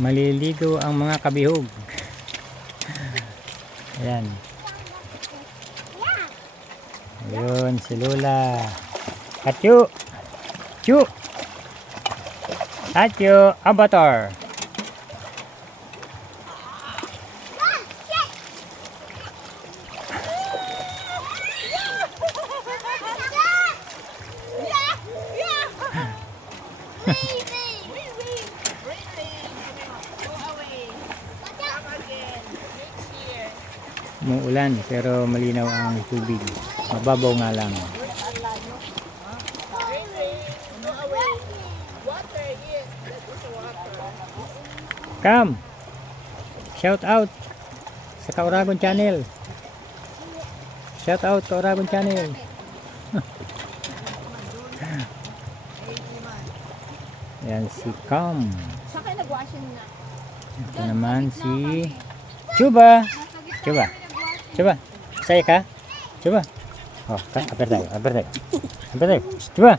Maliligo ang mga kabihog. Ayan. Ayun, si Lola. Katyo! Chu! Katyo! Avatar! Umuulan pero malinaw ang tubig. Mababaw nga lang. Come! Shout out sa Kauragon Channel. Shout out Kauragon Channel. Yan si Cam. Ito naman si Chuba. Chuba. Chuba. Saya ka? Chuba. Oh, aper tayo. Aper tayo. Aper tayo. Chuba.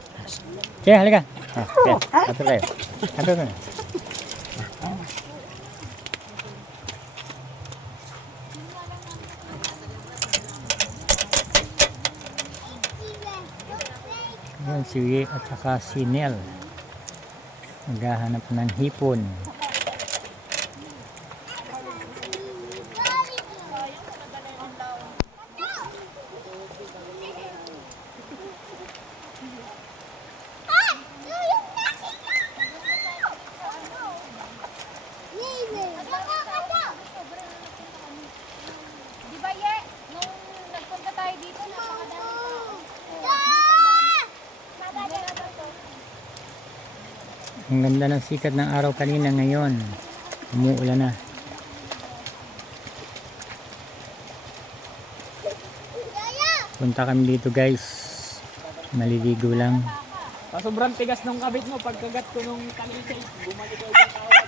Kaya, halika. Aper tayo. Aper tayo. Yan si Wee at saka si Nel. Naghahanap ng hipon. Ang ganda ng sikat ng araw kanina, ngayon umuulan na. Punta kami dito guys, maliligo lang. Sobrang tigas ng kabit mo, pagkagat ko nung kanina, bumalik ko yung tawag.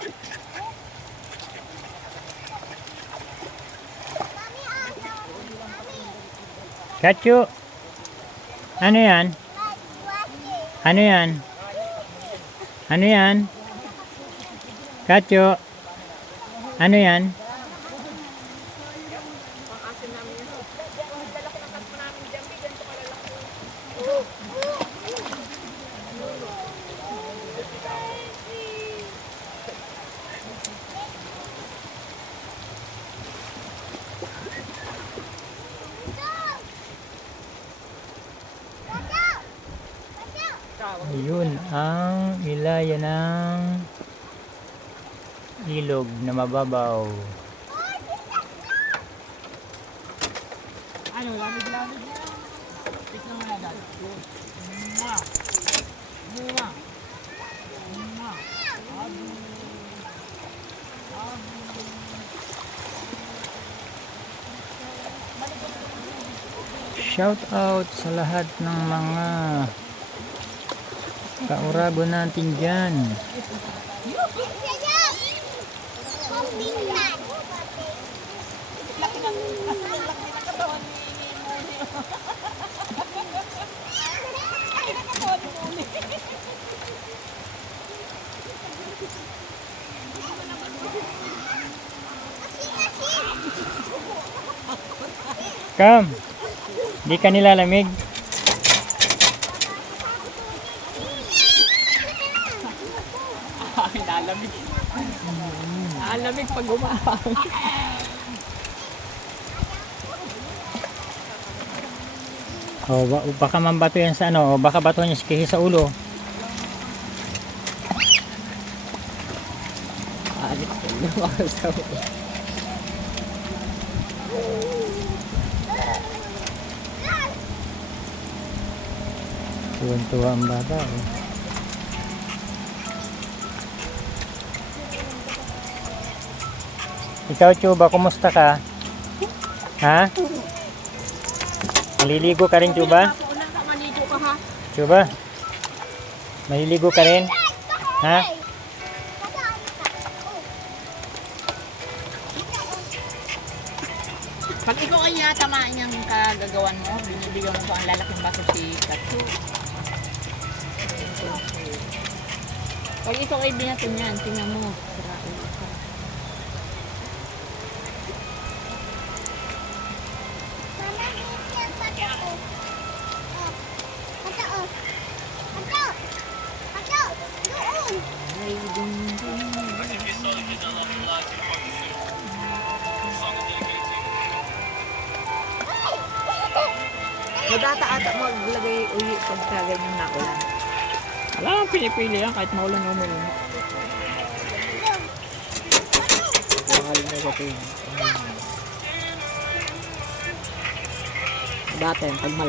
Katyo, ano yan? Ano yan? Ano yan? Katyo, ano yan? Ayun ang ilaya ng ilog na mababaw. Ano, lamig-lamig na. Tik naman agad. Mua! Mua! Mua! Abu! Abu! Shout out sa lahat ng mga Kauragon natin dyan. Come, di ka nilalamig. Nalamig. Nalamig pag umahang. Oh, baka mambato yan sa ano, o baka bato niya sa ulo. Alit ko naman sa ulo. Tuwan-tuwa ang bata eh. Ikaw Chuba, kumusta ka? Ha? Maliligo ka rin Chuba? Chuba? Maliligo ka rin? Ha? Pag ikaw ay tamaan niyang kagagawan mo, binibigyan mo pa ang lalaking baso si Katsu. Pag ikaw ay binato niyan, tingnan mo. Sirain ka. Ay, ding, ding. Madata-ata mo maglagay uwi pagka ganyan na ulan. Wala nang pinipili yan kahit maulan o umulan. Mahal na kasi. Dati, pag